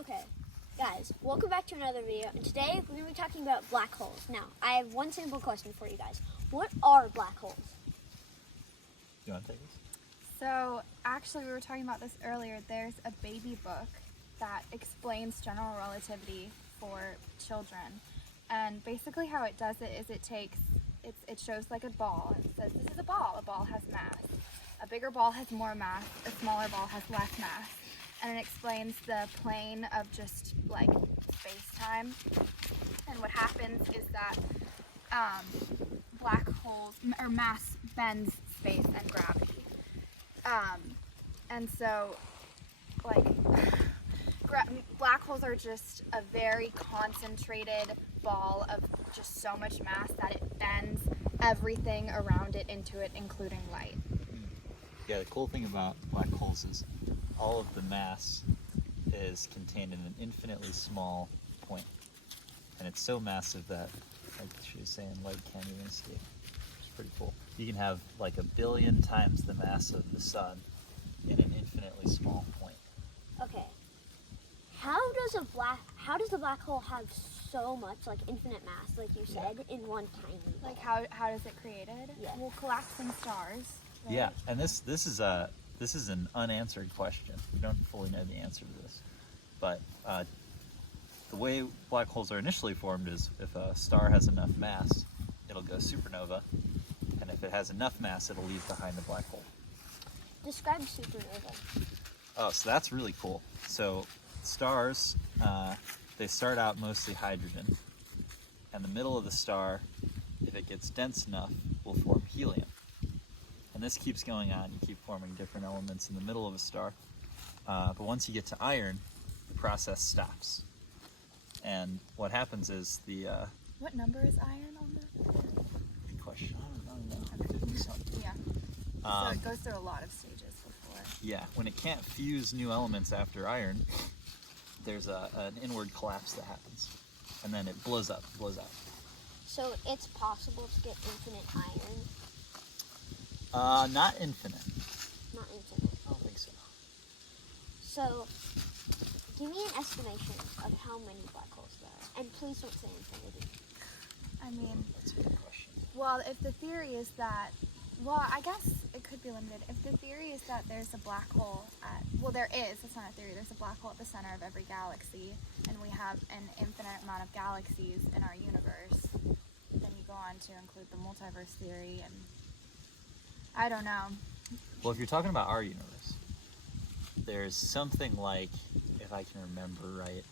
Okay, guys, welcome back to another video, and today we're going to be talking about black holes. Now, I have one simple question for you guys. What are black holes? You want to take this? So, actually, we were talking about this earlier. There's a baby book that explains general relativity for children. And basically how it does it is it shows like a ball. It says, this is a ball. A ball has mass. A bigger ball has more mass. A smaller ball has less mass. And it explains the plane of just like space-time. And what happens is that black holes, or mass, bends space and gravity. And so, like, black holes are just a very concentrated ball of just so much mass that it bends everything around it into it, including light. Yeah, the cool thing about black holes is all of the mass is contained in an infinitely small point. And it's so massive that, like she was saying, light can't even escape. It's pretty cool. You can have like 1 billion times the mass of the sun in an infinitely small point. Okay, how does the black hole have so much, like, infinite mass, like you said, in one tiny ball? Like, how does it created? Yeah. Well, collapsing stars. Right? Yeah, and this is an unanswered question. We don't fully know the answer to this. But the way black holes are initially formed is if a star has enough mass, it'll go supernova. And if it has enough mass, it'll leave behind a black hole. Describe supernova. Oh, so that's really cool. So stars, they start out mostly hydrogen. And the middle of the star, if it gets dense enough, will form helium. And this keeps going on. You keep forming different elements in the middle of a star. But once you get to iron, the process stops. And what happens is What number is iron on the? Good question. I don't know. I think so. Yeah. So it goes through a lot of stages before. Yeah, when it can't fuse new elements after iron, there's an inward collapse that happens. And then it blows up, So it's possible to get infinite iron? Not infinite. Not infinite. I don't think so. So, give me an estimation of how many black holes there are. And please don't say infinity. I mean, That's a good question. well, if the theory is that, well, I guess it could be limited. If the theory is that there's a black hole there is, it's not a theory, there's a black hole at the center of every galaxy, and we have an infinite amount of galaxies in our universe, then you go on to include the multiverse theory, and I don't know. Well, if you're talking about our universe, there's something like, if I can remember right,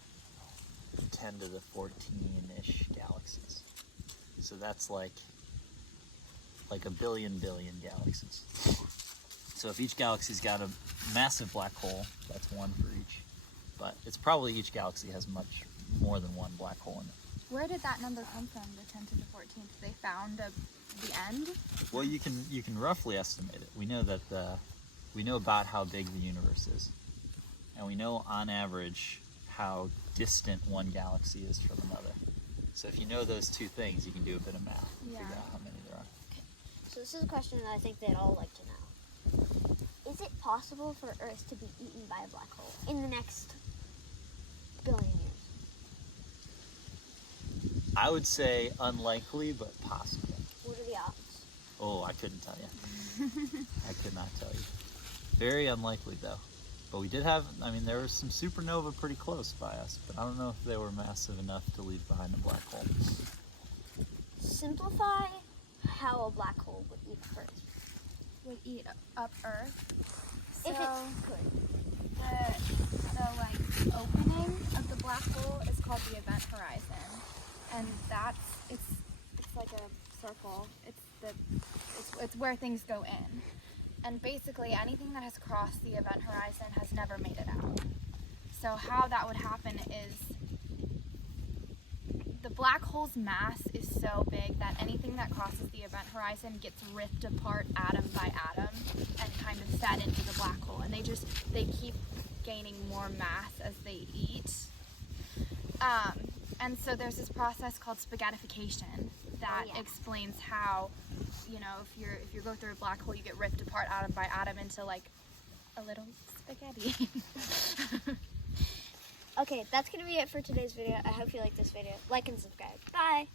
10 to the 14-ish galaxies. So that's like a billion galaxies. So if each galaxy's got a massive black hole, that's one for each. But it's probably each galaxy has much more than one black hole in it. Where did that number come from, the 10 to the 14th? They found the end? Well, you can roughly estimate it. We know that we know about how big the universe is, and we know on average how distant one galaxy is from another. So if you know those two things, you can do a bit of math and Yeah. figure out how many there are. So this is a question that I think they'd all like to know. Is it possible for Earth to be eaten by a black hole in the next billion years? I would say unlikely, but possible. What are the odds? Oh, I couldn't tell you. I could not tell you. Very unlikely, though. But we did have, there was some supernova pretty close by us, but I don't know if they were massive enough to leave behind a black hole. Simplify how a black hole would eat Earth. Would eat up Earth. If So it could. the opening of the black hole is called the event horizon, and it's like a circle. It's where things go in, and basically anything that has crossed the event horizon has never made it out. So how that would happen is the black hole's mass is so big that anything that crosses the event horizon gets ripped apart atom by atom and kind of fed into the black hole, and they keep gaining more mass as they eat. And so there's this process called spaghettification that explains how, if you go through a black hole, you get ripped apart atom by atom into like a little spaghetti. Okay, that's gonna be it for today's video. I hope you like this video. Like and subscribe. Bye.